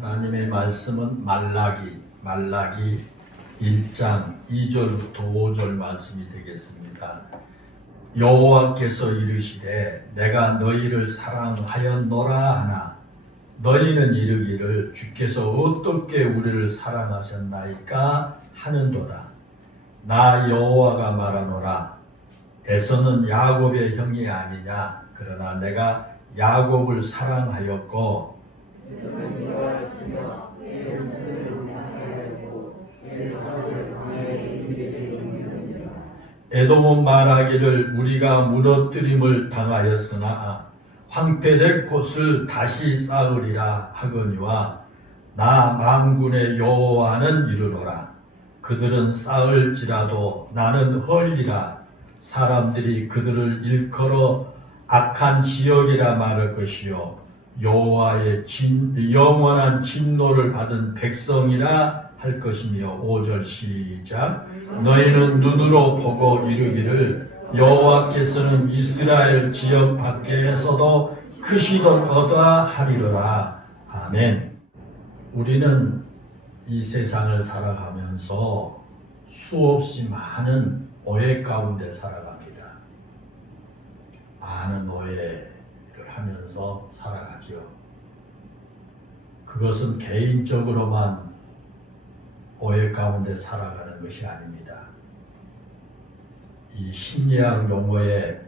하나님의 말씀은 말라기 1장 2절부터 5절 말씀이 되겠습니다. 여호와께서 이르시되 내가 너희를 사랑하였노라 하나 너희는 이르기를 주께서 어떻게 우리를 사랑하셨나이까 하는도다. 나 여호와가 말하노라. 에서는 야곱의 형이 아니냐. 그러나 내가 야곱을 사랑하였고 에돔은 말하기를 우리가 무너뜨림을 당하였으나 황폐된 곳을 다시 쌓으리라 하거니와 나 만군의 여호와는 이르노라. 그들은 쌓을지라도 나는 헐리라. 사람들이 그들을 일컬어 악한 지역이라 말할 것이요 여호와의 영원한 진노를 받은 백성이라 할 것이며 5절 시작. 너희는 눈으로 보고 이르기를 여호와께서는 이스라엘 지역 밖에서도 크시도다 하리로라. 아멘. 우리는 이 세상을 살아가면서 수없이 많은 오해 가운데 살아갑니다. 많은 오해를 하면서 살아가죠. 그것은 개인적으로만 오해 가운데 살아가는 것이 아닙니다. 이 심리학 용어에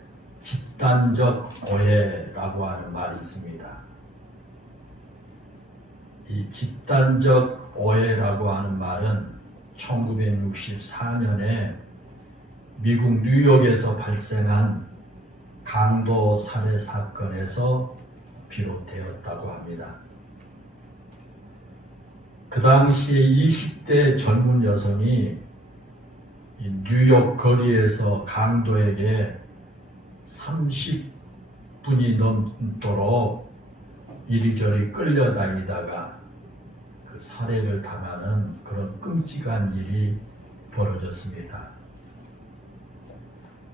집단적 오해라고 하는 말이 있습니다. 이 집단적 오해라고 하는 말은 1964년에 미국 뉴욕에서 발생한 강도 살해 사건에서 비롯되었다고 합니다. 그 당시에 20대 젊은 여성이 이 뉴욕 거리에서 강도에게 30분이 넘도록 이리저리 끌려다니다가 그 살해를 당하는 그런 끔찍한 일이 벌어졌습니다.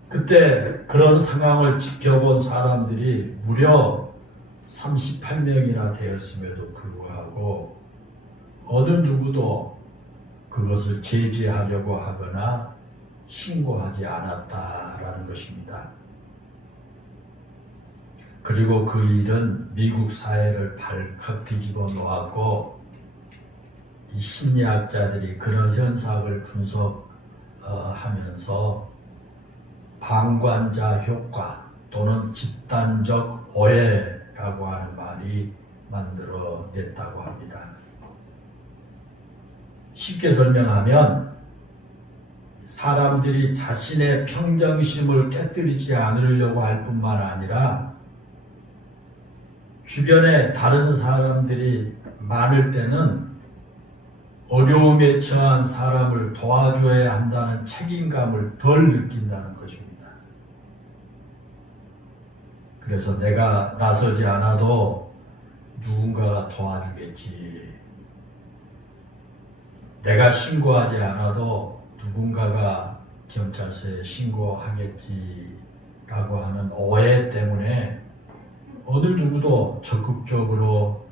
그때 그런 상황을 지켜본 사람들이 무려 38명이나 되었음에도 불구하고 어느 누구도 그것을 제지하려고 하거나 신고하지 않았다라는 것입니다. 그리고 그 일은 미국 사회를 발칵 뒤집어 놓았고 이 심리학자들이 그런 현상을 분석하면서 방관자 효과 또는 집단적 오해라고 하는 말이 만들어냈다고 합니다. 쉽게 설명하면 사람들이 자신의 평정심을 깨뜨리지 않으려고 할 뿐만 아니라 주변에 다른 사람들이 많을 때는 어려움에 처한 사람을 도와줘야 한다는 책임감을 덜 느낀다는 것입니다. 그래서 내가 나서지 않아도 누군가가 도와주겠지. 내가 신고하지 않아도 누군가가 경찰서에 신고하겠지라고 하는 오해 때문에 어느 누구도 적극적으로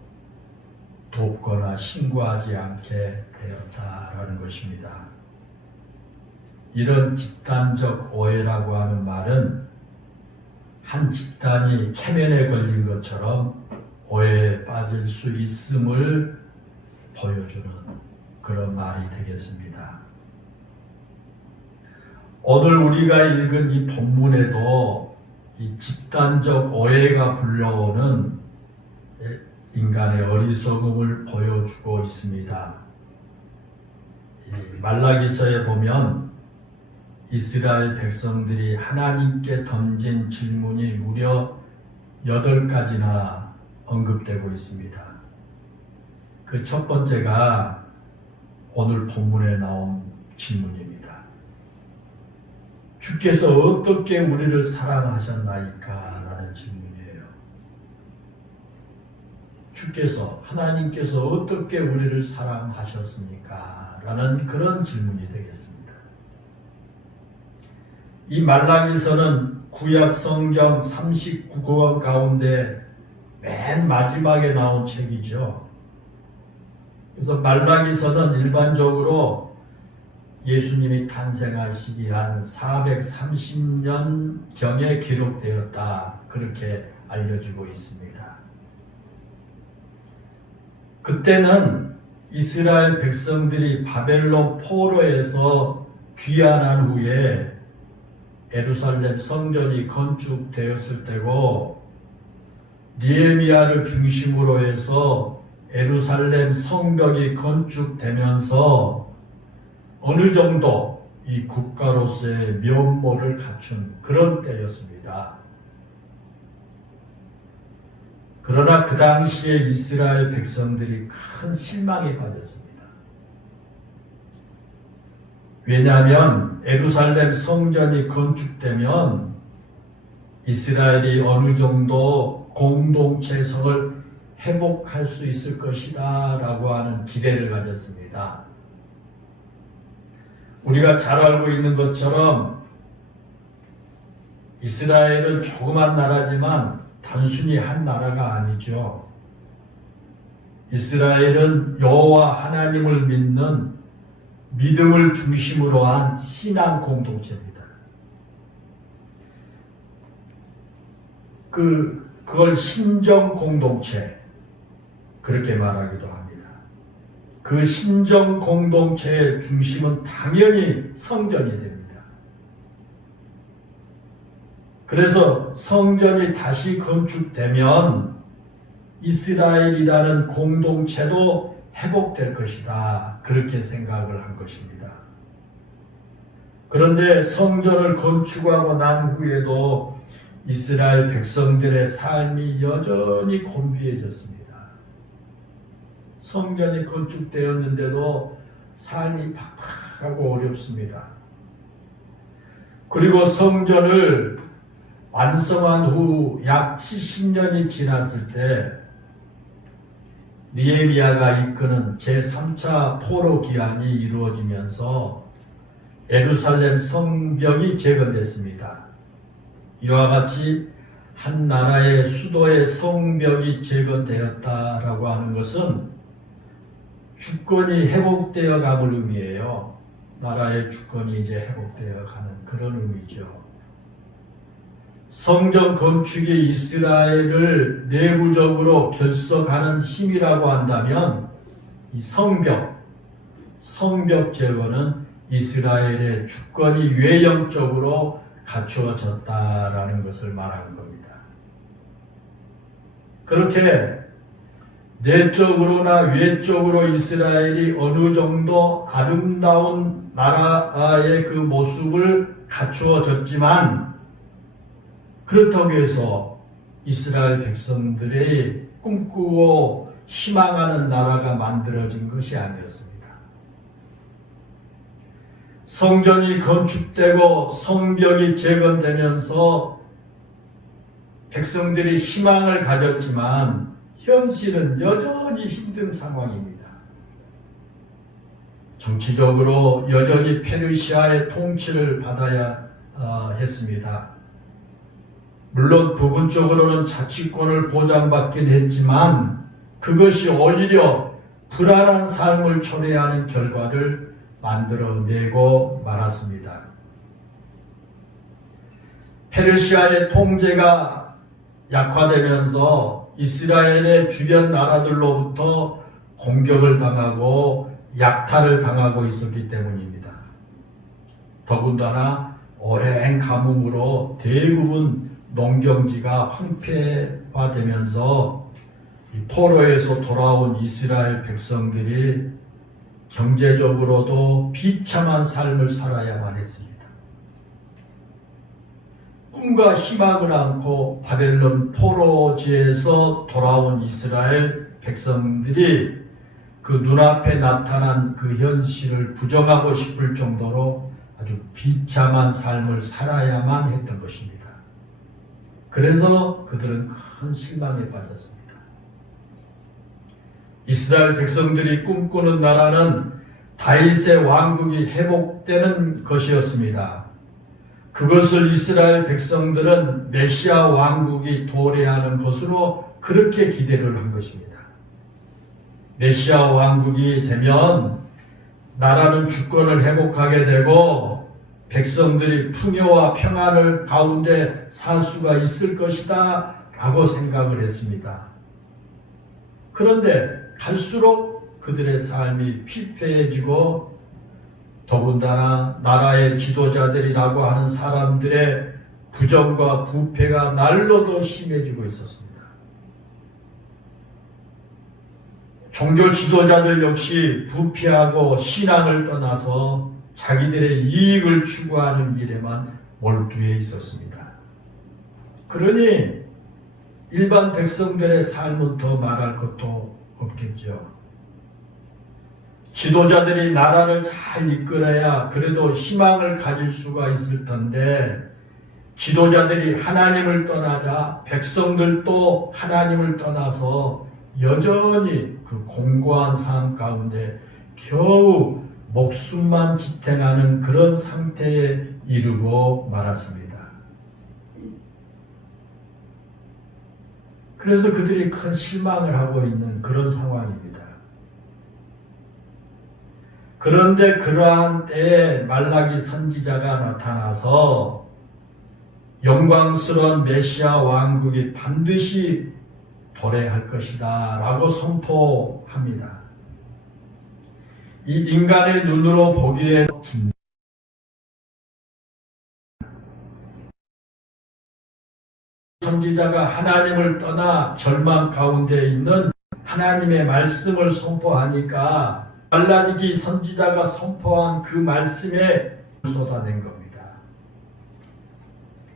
돕거나 신고하지 않게 되었다라는 것입니다. 이런 집단적 오해라고 하는 말은 한 집단이 체면에 걸린 것처럼 오해에 빠질 수 있음을 보여주는 그런 말이 되겠습니다. 오늘 우리가 읽은 이 본문에도 이 집단적 오해가 불려오는 인간의 어리석음을 보여주고 있습니다. 말라기서에 보면 이스라엘 백성들이 하나님께 던진 질문이 무려 8가지나 언급되고 있습니다. 그 첫 번째가 오늘 본문에 나온 질문입니다. 주께서 어떻게 우리를 사랑하셨나이까? 라는 질문이에요. 주께서, 하나님께서 어떻게 우리를 사랑하셨습니까? 라는 그런 질문이 되겠습니다. 이 말라기서는 구약 성경 39권 가운데 맨 마지막에 나온 책이죠. 그래서 말라기서는 일반적으로 예수님이 탄생하시기 한 430년경에 기록되었다, 그렇게 알려지고 있습니다. 그때는 이스라엘 백성들이 바벨론 포로에서 귀환한 후에 예루살렘 성전이 건축되었을 때고, 느헤미야를 중심으로 해서 예루살렘 성벽이 건축되면서 어느 정도 이 국가로서의 면모를 갖춘 그런 때였습니다. 그러나 그 당시에 이스라엘 백성들이 큰 실망에 빠졌습니다. 왜냐하면 예루살렘 성전이 건축되면 이스라엘이 어느 정도 공동체성을 회복할 수 있을 것이다 라고 하는 기대를 가졌습니다. 우리가 잘 알고 있는 것처럼 이스라엘은 조그만 나라지만 단순히 한 나라가 아니죠. 이스라엘은 여호와 하나님을 믿는 믿음을 중심으로 한 신앙 공동체입니다. 그걸 신정 공동체, 그렇게 말하기도 합니다. 그 신정 공동체의 중심은 당연히 성전이 됩니다. 그래서 성전이 다시 건축되면 이스라엘이라는 공동체도 회복될 것이다, 그렇게 생각을 한 것입니다. 그런데 성전을 건축하고 난 후에도 이스라엘 백성들의 삶이 여전히 곤비해졌습니다. 성전이 건축되었는데도 삶이 팍팍하고 어렵습니다. 그리고 성전을 완성한 후 약 70년이 지났을 때 느헤미야가 이끄는 제3차 포로 기한이 이루어지면서 예루살렘 성벽이 재건됐습니다. 이와 같이 한 나라의 수도의 성벽이 재건되었다라고 하는 것은 주권이 회복되어 감을 의미해요. 나라의 주권이 이제 회복되어 가는 그런 의미죠. 성전 건축이 이스라엘을 내부적으로 결속하는 힘이라고 한다면 이 성벽 재건은 이스라엘의 주권이 외형적으로 갖추어졌다라는 것을 말하는 겁니다. 그렇게 내적으로나 외적으로 이스라엘이 어느 정도 아름다운 나라의 그 모습을 갖추어졌지만, 그렇다고 해서 이스라엘 백성들의 꿈꾸고 희망하는 나라가 만들어진 것이 아니었습니다. 성전이 건축되고 성벽이 재건되면서 백성들이 희망을 가졌지만 현실은 여전히 힘든 상황입니다. 정치적으로 여전히 페르시아의 통치를 받아야 했습니다. 물론 부분적으로는 자치권을 보장받긴 했지만 그것이 오히려 불안한 삶을 초래하는 결과를 만들어내고 말았습니다. 페르시아의 통제가 약화되면서 이스라엘의 주변 나라들로부터 공격을 당하고 약탈을 당하고 있었기 때문입니다. 더군다나 오랜 가뭄으로 대부분 농경지가 황폐화되면서 포로에서 돌아온 이스라엘 백성들이 경제적으로도 비참한 삶을 살아야만 했습니다. 꿈과 희망을 안고 바벨론 포로지에서 돌아온 이스라엘 백성들이 그 눈앞에 나타난 그 현실을 부정하고 싶을 정도로 아주 비참한 삶을 살아야만 했던 것입니다. 그래서 그들은 큰 실망에 빠졌습니다. 이스라엘 백성들이 꿈꾸는 나라는 다윗의 왕국이 회복되는 것이었습니다. 그것을 이스라엘 백성들은 메시아 왕국이 도래하는 것으로 그렇게 기대를 한 것입니다. 메시아 왕국이 되면 나라는 주권을 회복하게 되고 백성들이 풍요와 평안을 가운데 살 수가 있을 것이다 라고 생각을 했습니다. 그런데 갈수록 그들의 삶이 피폐해지고 더군다나 나라의 지도자들이라고 하는 사람들의 부정과 부패가 날로 더 심해지고 있었습니다. 종교 지도자들 역시 부패하고 신앙을 떠나서 자기들의 이익을 추구하는 일에만 몰두해 있었습니다. 그러니 일반 백성들의 삶은 더 말할 것도 없겠죠. 지도자들이 나라를 잘 이끌어야 그래도 희망을 가질 수가 있을 텐데 지도자들이 하나님을 떠나자 백성들도 하나님을 떠나서 여전히 그 공고한 삶 가운데 겨우 목숨만 지탱하는 그런 상태에 이르고 말았습니다. 그래서 그들이 큰 실망을 하고 있는 그런 상황입니다. 그런데 그러한 때에 말라기 선지자가 나타나서 영광스러운 메시아 왕국이 반드시 도래할 것이다 라고 선포합니다. 이 인간의 눈으로 보기에 선지자가 하나님을 떠나 절망 가운데 있는 하나님의 말씀을 선포하니까 말라기 선지자가 선포한 그 말씀에 쏟아낸 겁니다.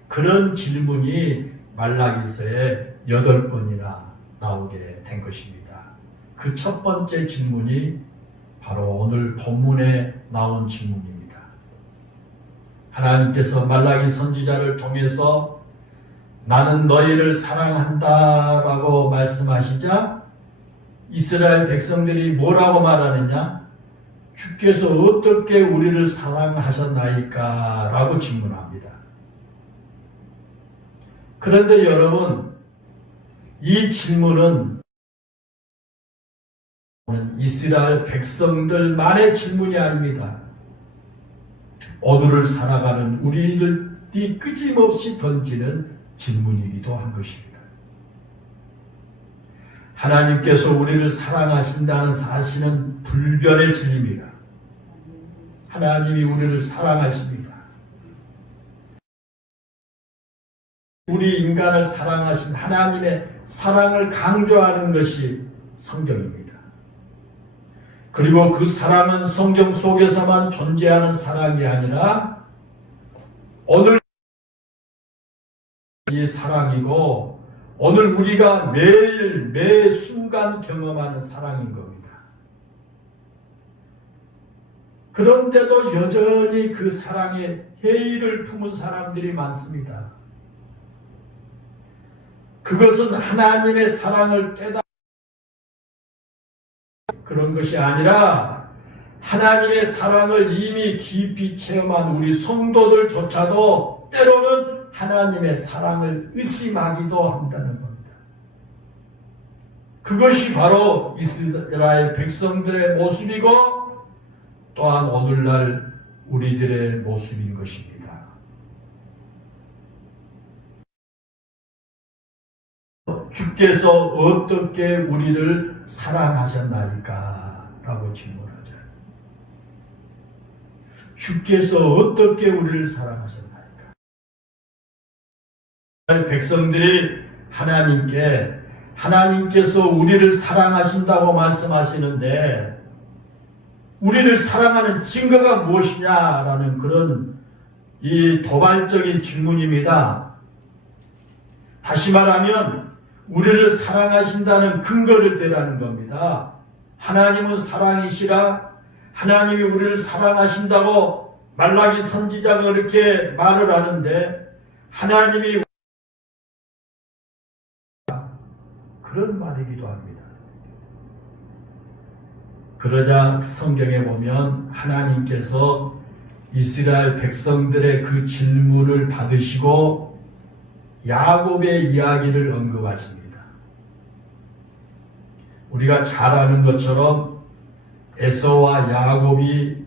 그런 질문이 말라기서에 8번이나 나오게 된 것입니다. 그 첫 번째 질문이 바로 오늘 본문에 나온 질문입니다. 하나님께서 말라기 선지자를 통해서 나는 너희를 사랑한다 라고 말씀하시자 이스라엘 백성들이 뭐라고 말하느냐? 주께서 어떻게 우리를 사랑하셨나이까? 라고 질문합니다. 그런데 여러분, 이 질문은 이스라엘 백성들만의 질문이 아닙니다. 오늘을 살아가는 우리들이 끊임없이 던지는 질문이기도 한 것입니다. 하나님께서 우리를 사랑하신다는 사실은 불변의 진리입니다. 하나님이 우리를 사랑하십니다. 우리 인간을 사랑하신 하나님의 사랑을 강조하는 것이 성경입니다. 그리고 그 사랑은 성경 속에서만 존재하는 사랑이 아니라 오늘 이 사랑이고 오늘 우리가 매일 매 순간 경험하는 사랑인 겁니다. 그런데도 여전히 그 사랑에 회의를 품은 사람들이 많습니다. 그것은 하나님의 사랑을 깨닫는 그런 것이 아니라 하나님의 사랑을 이미 깊이 체험한 우리 성도들조차도 때로는 하나님의 사랑을 의심하기도 한다는 겁니다. 그것이 바로 이스라엘 백성들의 모습이고 또한 오늘날 우리들의 모습인 것입니다. 주께서 어떻게 우리를 사랑하셨나이까? 라고 질문하죠. 주께서 어떻게 우리를 사랑하셨나이까? 백성들이 하나님께서 우리를 사랑하신다고 말씀하시는데 우리를 사랑하는 증거가 무엇이냐라는 그런 이 도발적인 질문입니다. 다시 말하면 우리를 사랑하신다는 근거를 대라는 겁니다. 하나님은 사랑이시라 하나님이 우리를 사랑하신다고 말라기 선지자가 그렇게 말을 하는데 하나님이 그런 말이기도 합니다. 그러자 성경에 보면 하나님께서 이스라엘 백성들의 그 질문을 받으시고 야곱의 이야기를 언급하십니다. 우리가 잘 아는 것처럼 에서와 야곱이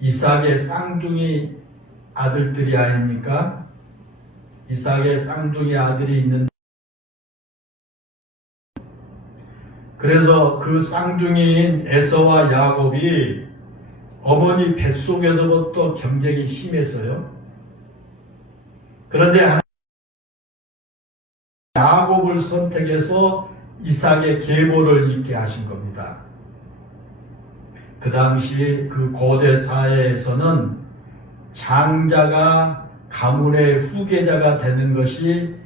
이삭의 쌍둥이 아들들이 아닙니까? 이삭의 쌍둥이 아들이 있는데, 그래서 그 쌍둥이인 에서와 야곱이 어머니 뱃속에서부터 경쟁이 심해서요. 그런데 야곱을 선택해서 이삭의 계보를 잇게 하신 겁니다. 그 당시 그 고대 사회에서는 장자가 가문의 후계자가 되는 것이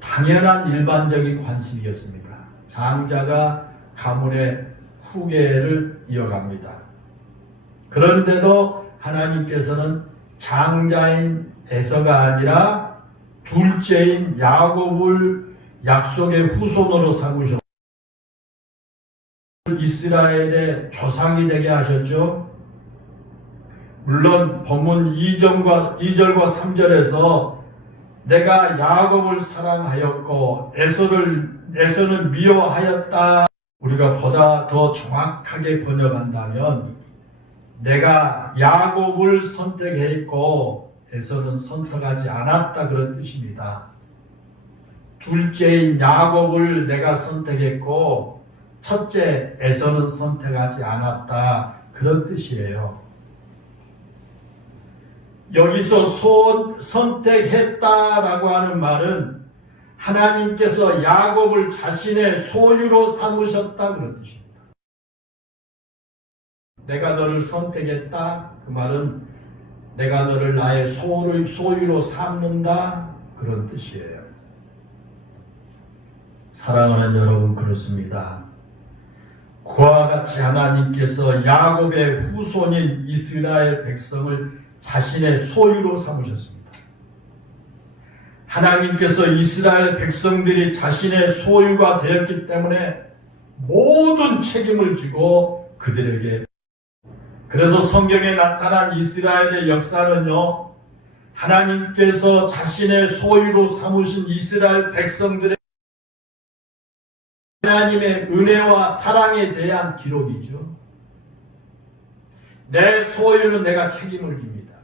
당연한 일반적인 관습이었습니다. 장자가 가문의 후계를 이어갑니다. 그런데도 하나님께서는 장자인 에서가 아니라 둘째인 야곱을 약속의 후손으로 삼으셨고 이스라엘의 조상이 되게 하셨죠. 물론 본문 2절과 3절에서 내가 야곱을 사랑하였고 에서는 미워하였다. 우리가 보다 더 정확하게 번역한다면 내가 야곱을 선택했고 에서는 선택하지 않았다, 그런 뜻입니다. 둘째인 야곱을 내가 선택했고 첫째 에서는 선택하지 않았다, 그런 뜻이에요. 여기서 선택했다라고 하는 말은 하나님께서 야곱을 자신의 소유로 삼으셨다, 그런 뜻입니다. 내가 너를 선택했다, 그 말은 내가 너를 나의 소유로 삼는다, 그런 뜻이에요. 사랑하는 여러분, 그렇습니다. 그와 같이 하나님께서 야곱의 후손인 이스라엘 백성을 자신의 소유로 삼으셨습니다. 하나님께서 이스라엘 백성들이 자신의 소유가 되었기 때문에 모든 책임을 지고 그들에게, 그래서 성경에 나타난 이스라엘의 역사는요, 하나님께서 자신의 소유로 삼으신 이스라엘 백성들의 하나님의 은혜와 사랑에 대한 기록이죠. 내 소유는 내가 책임을 집니다.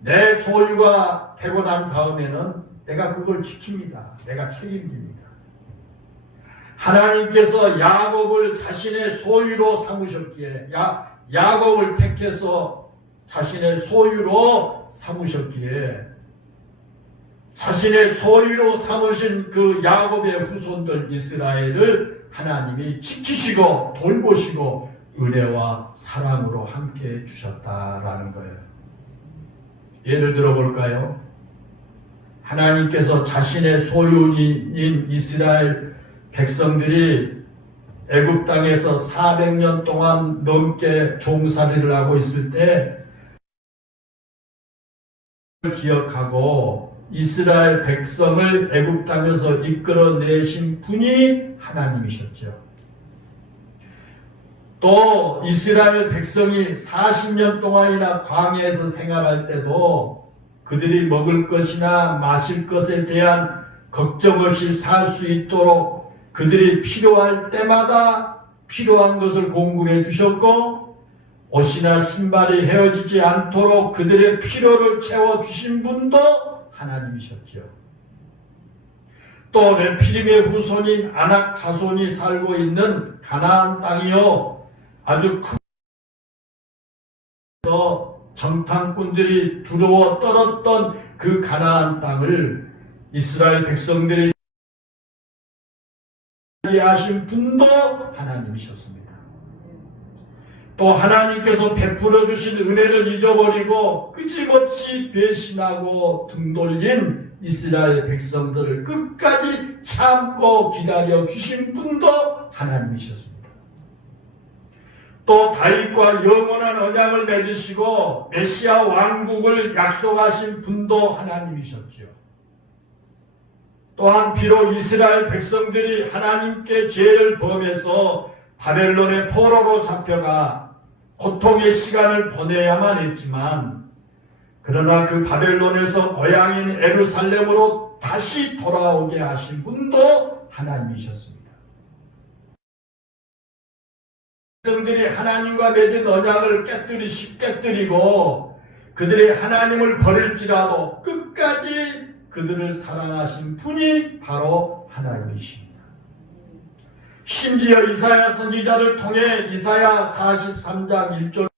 내 소유가 되고 난 다음에는 내가 그걸 지킵니다. 내가 책임집니다. 하나님께서 야곱을 자신의 소유로 삼으셨기에, 야곱을 택해서 자신의 소유로 삼으셨기에, 자신의 소유로 삼으신 그 야곱의 후손들 이스라엘을 하나님이 지키시고 돌보시고 은혜와 사랑으로 함께 해주셨다라는 거예요. 예를 들어 볼까요? 하나님께서 자신의 소유인 이스라엘 백성들이 애굽 땅에서 400년 동안 넘게 종살이를 하고 있을 때 기억하고 이스라엘 백성을 애굽 땅에서 이끌어내신 분이 하나님이셨죠. 또 이스라엘 백성이 40년 동안이나 광야에서 생활할 때도 그들이 먹을 것이나 마실 것에 대한 걱정 없이 살 수 있도록 그들이 필요할 때마다 필요한 것을 공급해 주셨고, 옷이나 신발이 헤어지지 않도록 그들의 필요를 채워주신 분도 하나님이셨죠. 또 레피림의 후손인 아낙 자손이 살고 있는 가나안 땅이요, 아주 큰 정탐꾼들이 두려워 떨었던 그 가나안 땅을 이스라엘 백성들이 하신 분도 하나님이셨습니다. 또 하나님께서 베풀어 주신 은혜를 잊어버리고 끊임없이 배신하고 등 돌린 이스라엘 백성들을 끝까지 참고 기다려 주신 분도 하나님이셨습니다. 또 다윗과 영원한 언약을 맺으시고 메시아 왕국을 약속하신 분도 하나님이셨지요. 또한 비록 이스라엘 백성들이 하나님께 죄를 범해서 바벨론의 포로로 잡혀가 고통의 시간을 보내야만 했지만, 그러나 그 바벨론에서 고향인 예루살렘으로 다시 돌아오게 하신 분도 하나님이셨습니다. 백성들이 하나님과 맺은 언약을 깨뜨리고 그들이 하나님을 버릴지라도 끝까지 그들을 사랑하신 분이 바로 하나님이십니다. 심지어 이사야 선지자를 통해 이사야 43장 1절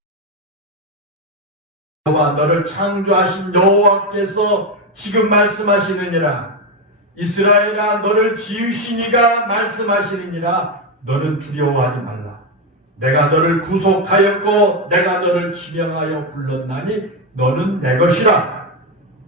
너를 창조하신 여호와께서 지금 말씀하시느니라. 이스라엘아 너를 지으신 이가 말씀하시느니라. 너는 두려워하지 말라. 내가 너를 구속하였고 내가 너를 지명하여 불렀나니 너는 내 것이라.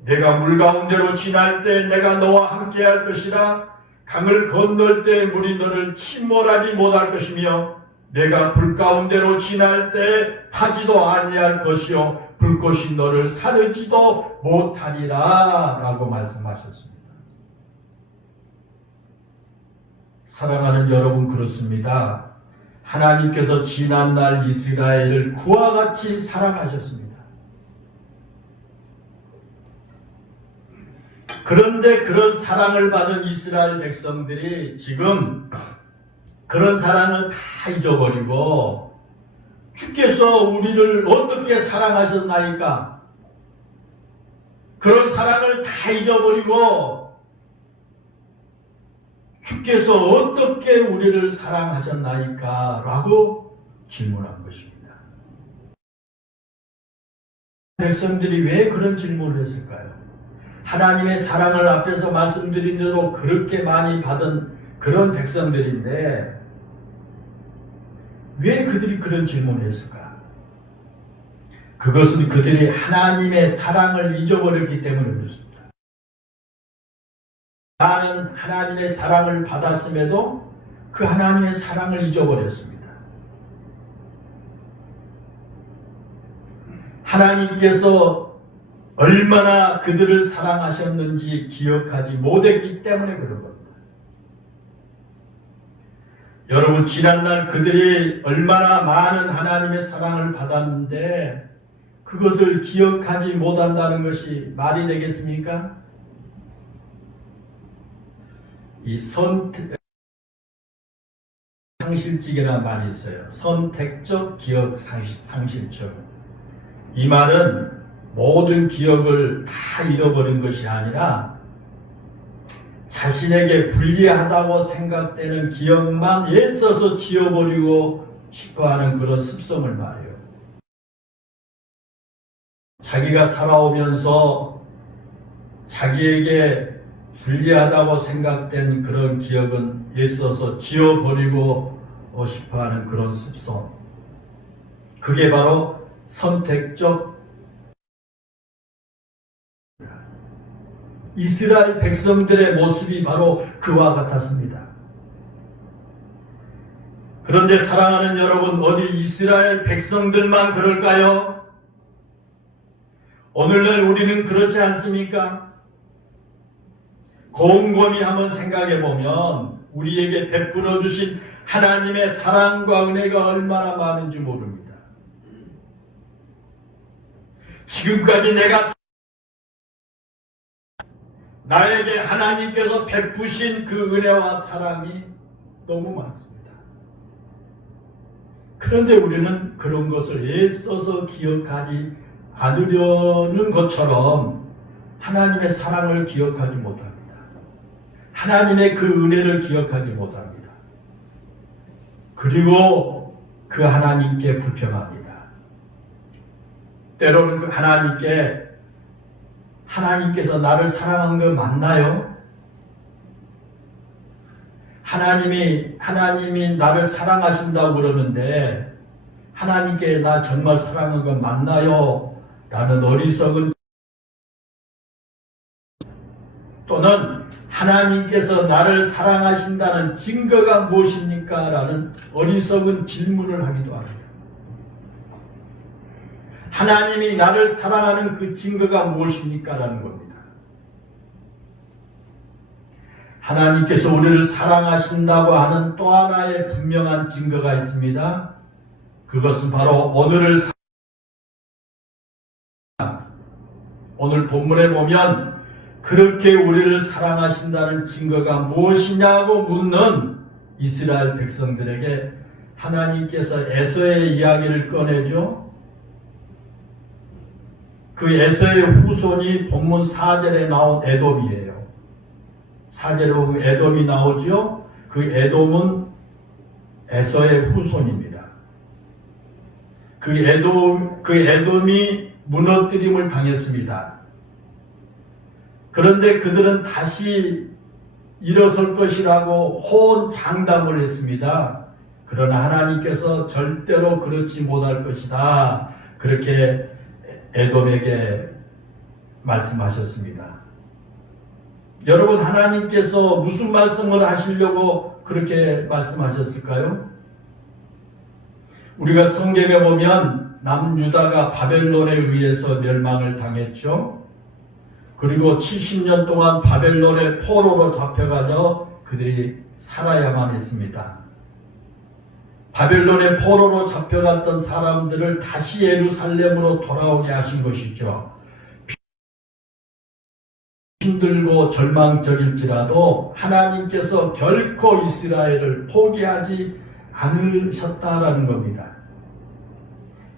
내가 물 가운데로 지날 때 내가 너와 함께할 것이라. 강을 건널 때 물이 너를 침몰하지 못할 것이며 내가 불 가운데로 지날 때 타지도 아니할 것이요 불꽃이 너를 사르지도 못하리라 라고 말씀하셨습니다. 사랑하는 여러분, 그렇습니다. 하나님께서 지난날 이스라엘을 그와 같이 사랑하셨습니다. 그런데 그런 사랑을 받은 이스라엘 백성들이 지금 그런 사랑을 다 잊어버리고 주께서 우리를 어떻게 사랑하셨나이까? 그런 사랑을 다 잊어버리고 주께서 어떻게 우리를 사랑하셨나이까? 라고 질문한 것입니다. 백성들이 왜 그런 질문을 했을까요? 하나님의 사랑을 앞에서 말씀드린 대로 그렇게 많이 받은 그런 백성들인데 왜 그들이 그런 질문을 했을까? 그것은 그들이 하나님의 사랑을 잊어버렸기 때문에 그렇습니다. 나는 하나님의 사랑을 받았음에도 그 하나님의 사랑을 잊어버렸습니다. 하나님께서 얼마나 그들을 사랑하셨는지 기억하지 못했기 때문에 그런 겁니다. 여러분, 지난날 그들이 얼마나 많은 하나님의 사랑을 받았는데 그것을 기억하지 못한다는 것이 말이 되겠습니까? 이 상실증이라는 말이 있어요. 선택적 기억 상실증. 이 말은 모든 기억을 다 잃어버린 것이 아니라 자신에게 불리하다고 생각되는 기억만 애써서 지워버리고 싶어하는 그런 습성을 말해요. 자기가 살아오면서 자기에게 불리하다고 생각된 그런 기억은 애써서 지워버리고 싶어하는 그런 습성. 그게 바로 선택적 이스라엘 백성들의 모습이 바로 그와 같았습니다. 그런데 사랑하는 여러분, 어디 이스라엘 백성들만 그럴까요? 오늘날 우리는 그렇지 않습니까? 곰곰이 한번 생각해 보면 우리에게 베풀어 주신 하나님의 사랑과 은혜가 얼마나 많은지 모릅니다. 지금까지 내가 나에게 하나님께서 베푸신 그 은혜와 사랑이 너무 많습니다. 그런데 우리는 그런 것을 애써서 기억하지 않으려는 것처럼 하나님의 사랑을 기억하지 못합니다. 하나님의 그 은혜를 기억하지 못합니다. 그리고 그 하나님께 불평합니다. 때로는 그 하나님께서 나를 사랑한 거 맞나요? 하나님이 나를 사랑하신다고 그러는데 하나님께 나 정말 사랑한 거 맞나요? 라는 어리석은, 또는 하나님께서 나를 사랑하신다는 증거가 무엇입니까? 라는 어리석은 질문을 하기도 합니다. 하나님이 나를 사랑하는 그 증거가 무엇입니까? 라는 겁니다. 하나님께서 우리를 사랑하신다고 하는 또 하나의 분명한 증거가 있습니다. 그것은 바로 오늘 본문에 보면 그렇게 우리를 사랑하신다는 증거가 무엇이냐고 묻는 이스라엘 백성들에게 하나님께서 에서의 이야기를 꺼내죠. 그 에서의 후손이 본문 4절에 나온 에돔이에요. 4절에 보면 에돔이 나오죠. 그 에돔은 에서의 후손입니다. 그 에돔이 무너뜨림을 당했습니다. 그런데 그들은 다시 일어설 것이라고 호언장담을 했습니다. 그러나 하나님께서 절대로 그렇지 못할 것이다. 그렇게 에돔에게 말씀하셨습니다. 여러분, 하나님께서 무슨 말씀을 하시려고 그렇게 말씀하셨을까요? 우리가 성경에 보면 남유다가 바벨론에 의해서 멸망을 당했죠. 그리고 70년 동안 바벨론의 포로로 잡혀가서 그들이 살아야만 했습니다. 바벨론의 포로로 잡혀갔던 사람들을 다시 예루살렘으로 돌아오게 하신 것이죠. 힘들고 절망적일지라도 하나님께서 결코 이스라엘을 포기하지 않으셨다라는 겁니다.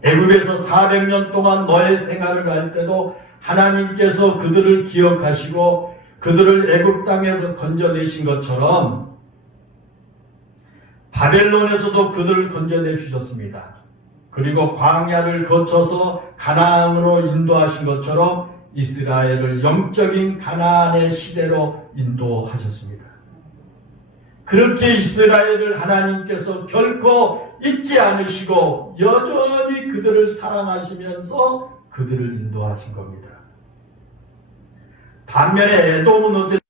애굽에서 400년 동안 노예 생활을 할 때도 하나님께서 그들을 기억하시고 그들을 애굽 땅에서 건져내신 것처럼 바벨론에서도 그들을 건져내 주셨습니다. 그리고 광야를 거쳐서 가나안으로 인도하신 것처럼 이스라엘을 영적인 가나안의 시대로 인도하셨습니다. 그렇게 이스라엘을 하나님께서 결코 잊지 않으시고 여전히 그들을 사랑하시면서 그들을 인도하신 겁니다. 반면에 에돔은 어땠습니까?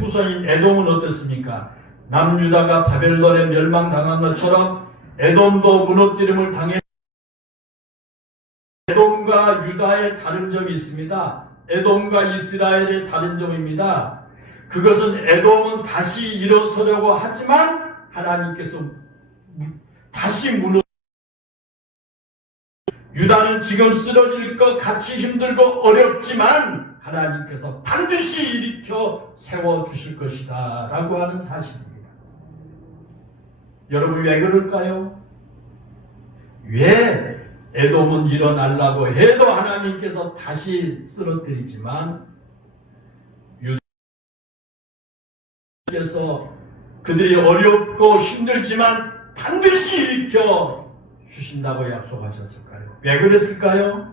후손인 에돔은 어땠습니까? 남유다가 바벨론에 멸망당한 것처럼 에돔도 무너뜨림을 당해. 에돔과 유다의 다른 점이 있습니다. 에돔과 이스라엘의 다른 점입니다. 그것은 에돔은 다시 일어서려고 하지만 하나님께서 다시 유다는 지금 쓰러질 것 같이 힘들고 어렵지만 하나님께서 반드시 일으켜 세워주실 것이다 라고 하는 사실입니다. 여러분, 왜 그럴까요? 왜 에돔은 일어나려고 해도 하나님께서 다시 쓰러뜨리지만 유다께서 그들이 어렵고 힘들지만 반드시 일으켜 주신다고 약속하셨을까요? 왜 그랬을까요?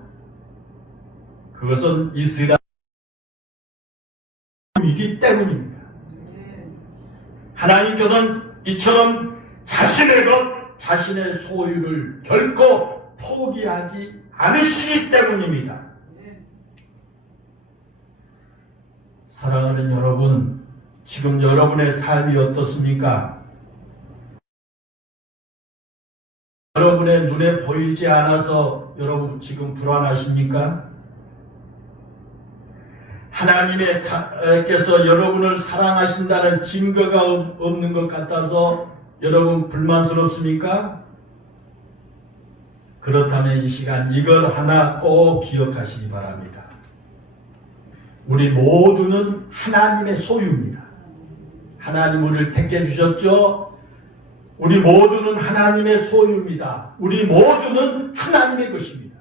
그것은 이스라엘이기 때문입니다. 하나님께서는 이처럼 자신의 것, 자신의 소유를 결코 포기하지 않으시기 때문입니다. 사랑하는 여러분, 지금 여러분의 삶이 어떻습니까? 여러분의 눈에 보이지 않아서 여러분 지금 불안하십니까? 하나님께서 여러분을 사랑하신다는 증거가 없는 것 같아서 여러분 불만스럽습니까? 그렇다면 이 시간 이걸 하나 꼭 기억하시기 바랍니다. 우리 모두는 하나님의 소유입니다. 하나님 우리를 택해 주셨죠? 우리 모두는 하나님의 소유입니다. 우리 모두는 하나님의 것입니다.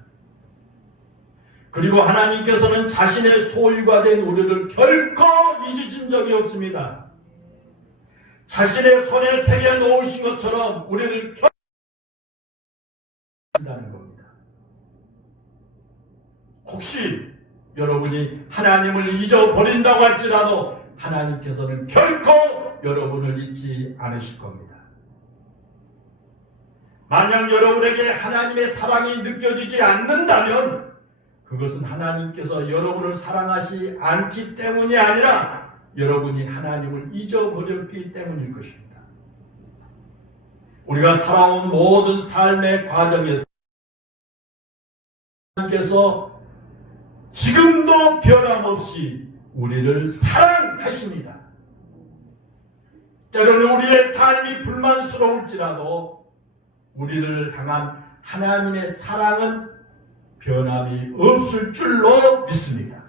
그리고 하나님께서는 자신의 소유가 된 우리를 결코 잊으신 적이 없습니다. 자신의 손에 새겨 놓으신 것처럼 우리를 결코 잊는다는 겁니다. 혹시 여러분이 하나님을 잊어버린다고 할지라도 하나님께서는 결코 여러분을 잊지 않으실 겁니다. 만약 여러분에게 하나님의 사랑이 느껴지지 않는다면 그것은 하나님께서 여러분을 사랑하지 않기 때문이 아니라 여러분이 하나님을 잊어버렸기 때문일 것입니다. 우리가 살아온 모든 삶의 과정에서 하나님께서 지금도 변함없이 우리를 사랑하십니다. 때로는 우리의 삶이 불만스러울지라도 우리를 향한 하나님의 사랑은 변함이 없을 줄로 믿습니다.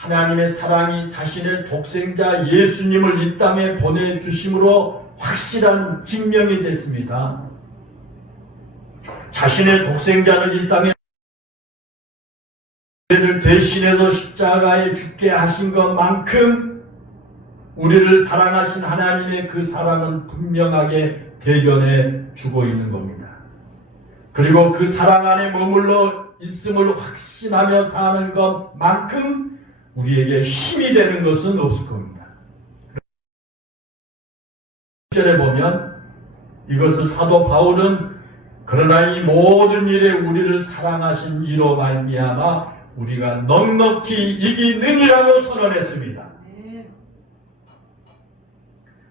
하나님의 사랑이 자신의 독생자 예수님을 이 땅에 보내주심으로 확실한 증명이 됐습니다. 자신의 독생자를 이 땅에 우리를 대신해서 십자가에 죽게 하신 것만큼 우리를 사랑하신 하나님의 그 사랑은 분명하게 대견해 주고 있는 겁니다. 그리고 그 사랑 안에 머물러 있음을 확신하며 사는 것만큼 우리에게 힘이 되는 것은 없을 겁니다. 1절에 보면 이것을 사도 바울은 그러나 이 모든 일에 우리를 사랑하신 이로 말미암아 우리가 넉넉히 이기느니라고 선언했습니다.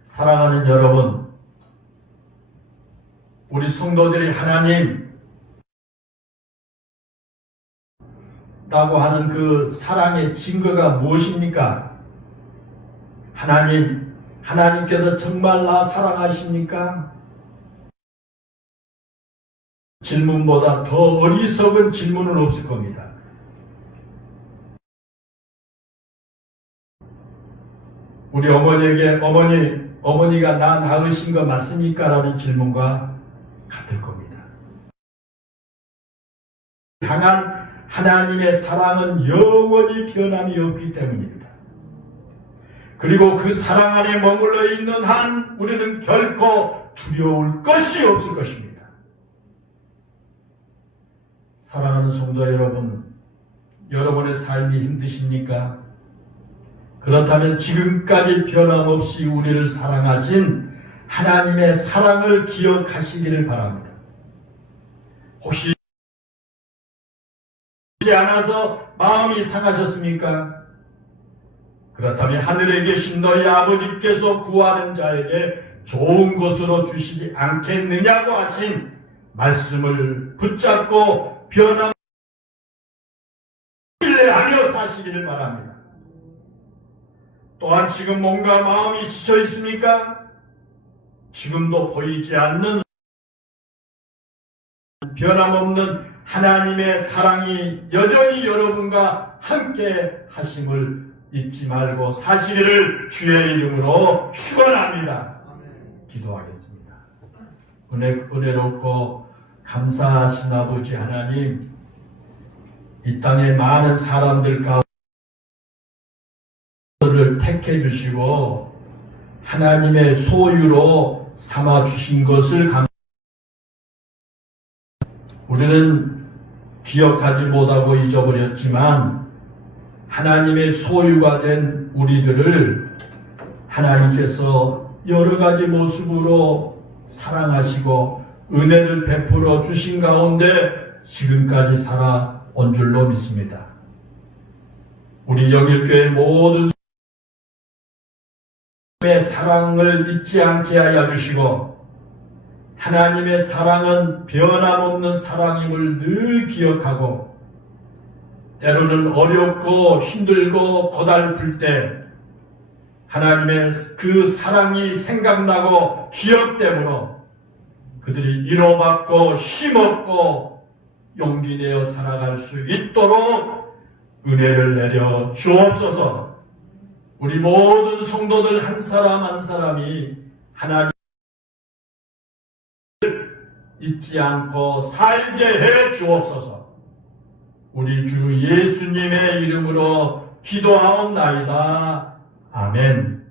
사랑하는 여러분, 우리 성도들이 하나님 라고 하는 그 사랑의 증거가 무엇입니까? 하나님께서 정말 나 사랑하십니까? 질문보다 더 어리석은 질문은 없을 겁니다. 우리 어머니에게 어머니가 나 낳으신 거 맞습니까? 라는 질문과 같을 겁니다. 향한 하나님의 사랑은 영원히 변함이 없기 때문입니다. 그리고 그 사랑 안에 머물러 있는 한 우리는 결코 두려울 것이 없을 것입니다. 사랑하는 성도 여러분, 여러분의 삶이 힘드십니까? 그렇다면 지금까지 변함없이 우리를 사랑하신 하나님의 사랑을 기억하시기를 바랍니다. 혹시 이지 않아서 마음이 상하셨습니까? 그렇다면 하늘에 계신 너희 아버지께서 구하는 자에게 좋은 것으로 주시지 않겠느냐고 하신 말씀을 붙잡고 변함 신뢰하며 사시기를 바랍니다. 또한 지금 뭔가 마음이 지쳐 있습니까? 지금도 보이지 않는 변함없는 하나님의 사랑이 여전히 여러분과 함께 하심을 잊지 말고 사시기를 주의 이름으로 축원합니다. 기도하겠습니다. 은혜롭고 감사하신 아버지 하나님, 이 땅의 많은 사람들 가운데 를 택해 주시고 하나님의 소유로 삼아 주신 것을 감사합니다. 우리는 기억하지 못하고 잊어버렸지만 하나님의 소유가 된 우리들을 하나님께서 여러 가지 모습으로 사랑하시고 은혜를 베풀어 주신 가운데 지금까지 살아온 줄로 믿습니다. 우리 영일교회 모든 하나님의 사랑을 잊지 않게 하여 주시고 하나님의 사랑은 변함없는 사랑임을 늘 기억하고 때로는 어렵고 힘들고 고달플 때 하나님의 그 사랑이 생각나고 기억되므로 그들이 위로받고 힘없고 용기 내어 살아갈 수 있도록 은혜를 내려 주옵소서. 우리 모든 성도들 한 사람 한 사람이 하나님을 잊지 않고 살게 해 주옵소서. 우리 주 예수님의 이름으로 기도하옵나이다. 아멘.